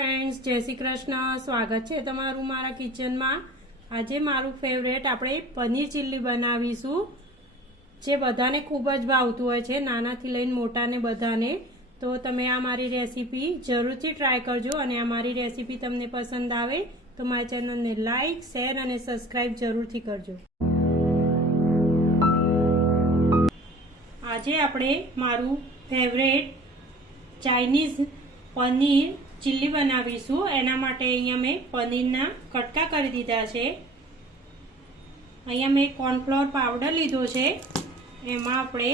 Friends, जय श्री कृष्ण। स्वागत है तमारू मारा किचन में। आज मारू फेवरेट आपणे पनीर चिल्ली बनावीशुं, जे बधाने खूब ज भावतुं होय छे, नानाथी लईने मोटाने बधाने। तो तमे आ मारी रेसिपी जरूरथी ट्राय करजो अने आ मारी रेसिपी तमने पसंद आवे तो मारा चेनल ने लाइक, शेर अने सब्सक्राइब जरूरथी करजो। आजे आपणे मारू फेवरेट चाइनीज पनीर चिल्ली बनावीशुं। एना माटे अहींया मैं पनीरना कटका करी दीधा छे। अहींया मैं कॉर्नफ्लोर पाउडर लीधो छे, एमां आपणे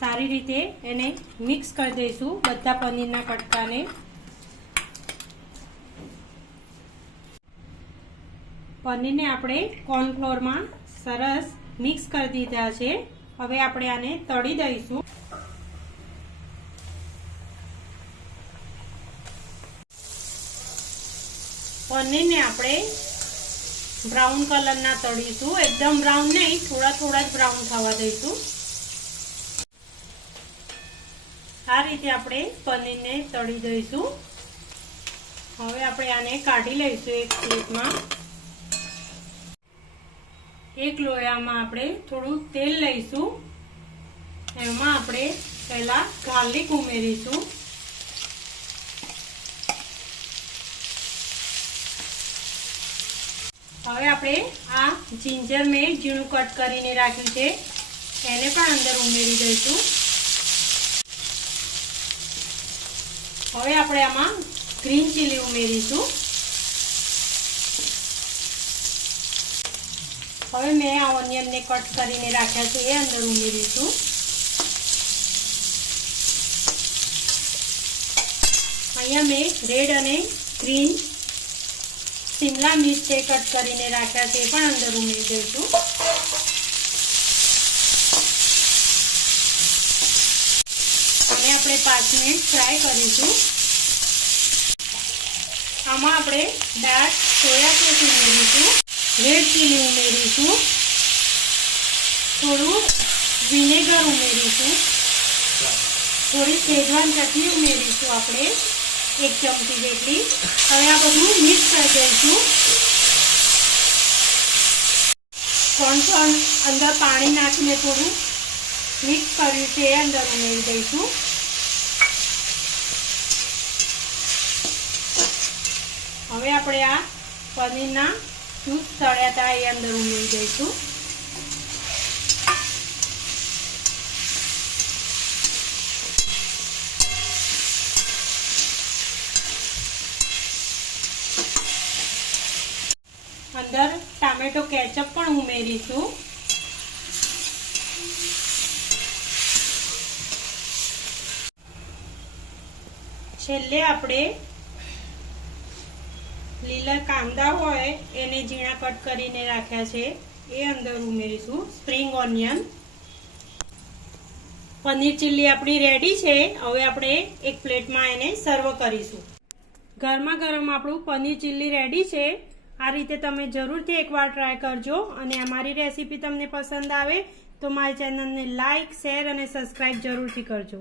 सारी रीते एने मिक्स कर दईशुं बधा पनीरना कटकाने। पनीरने आपणे कॉर्नफ्लोर में सरस मिक्स कर दीधा छे। हवे आपणे आने तળી दईशुं। पनीर ने आपणे ब्राउन कलर ना तळीशुं, एकदम ब्राउन नहीं, थोड़ा थोड़ा ज ब्राउन थवा दईशुं। आ रीते आपणे पनीर ने तળી दईशुं। हवे आपणे आने काढी लईशुं एक प्लेट में। एक लोया में आपणे थोड़ुं तेल लईशुं, एमां आपणे पहेला गार्लिक उमेरीशुं। हवे आपणे आ जिंजर में झीणुं कट करीने राख्युं छे, एने पण अंदर उमेरी दईशुं। हवे आपणे आमां ग्रीन चिली उमेरीशुं। हवे मैं आ ऑनियन ने कट करीने राख्या छे ए अंदर उमेरीशुं। अहींया मैं रेड अने ग्रीन शिमला मिर्च कट करीने राख्या छे, पण अंदर उमेरी दईशुं। आने आपणे 5 मिनिट फ्राय करीशुं। आमां आपणे डार्क सोया सॉस उमेरीशुं, रेड चिली उमेरीशुं, थोड़ुं विनेगर उमेरीशुं, थोड़ी शेजवान चटनी उमेरीशुं आपणे 1 चमची जेटली। हवे आ बधुं मिक्स कर दईशुं। कॉर्नफ्लोर अंदर पानी नाखीने थोड़ुं मिक्स कर्युं छे, अंदर उमेरी दईशुं। हवे आपणे आ पनीरना क्यूब्स तळ्या हता ए अंदर उमेरी दईशुं। अंदर टामेटो केचप पण उमेरीशुं। छेल्ले आपणे લીલા કાંદા હોય એને ઝીણા કટ કરીને રાખ્યા છે, એ અંદર ઉમેરીશું। Spring onion. પનીર ચીલ્લી આપણી રેડી છે। હવે આપણે એક પ્લેટમાં એને સર્વ કરીશું। ગરમા ગરમ આપણું પનીર ચીલ્લી રેડી છે। આ રીતે તમે જરૂરથી એકવાર ટ્રાય કરજો અને અમારી રેસીપી તમને પસંદ આવે તો મારી ચેનલને લાઈક, શેર અને સબસ્ક્રાઇબ જરૂરથી કરજો।